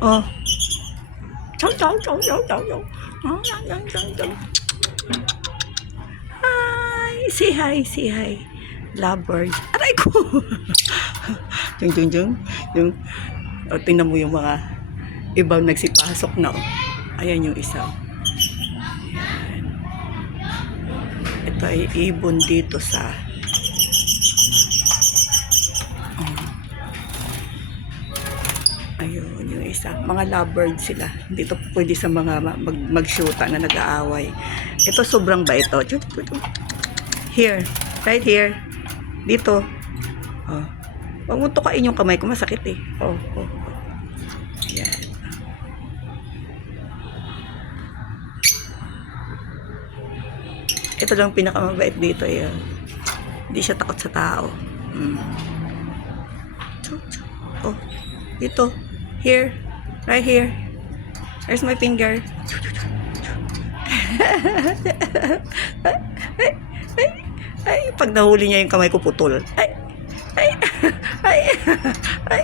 Oh. Chow, chow, chow, chow, chow, chow. Oh, yan, yan, yan. Hi! Say hi, say hi. Lovebirds. Aray ko! Yung, yung, yung. Yung, tingnan mo yung mga ibang nagsipasok na. Oh. Ayan yung isa. Ayan. Ito ay ibon dito sa ayun, yung isa. Mga lovebird sila. Dito pwede sa mga mag-shoota na nag-aaway. Ito sobrang bait ito. Here. Right here. Dito. Oh. Huwag mo tukain yung kamay ko. Masakit eh. Oh, oh, oh. Yan. Ito lang pinakamabait dito. Yan. Hindi siya takot sa tao. Oh. Dito. Here. Right here. There's my finger. Ay, pag nahuli niya yung kamay ko putol. Ay. Ay. Ay. Ay.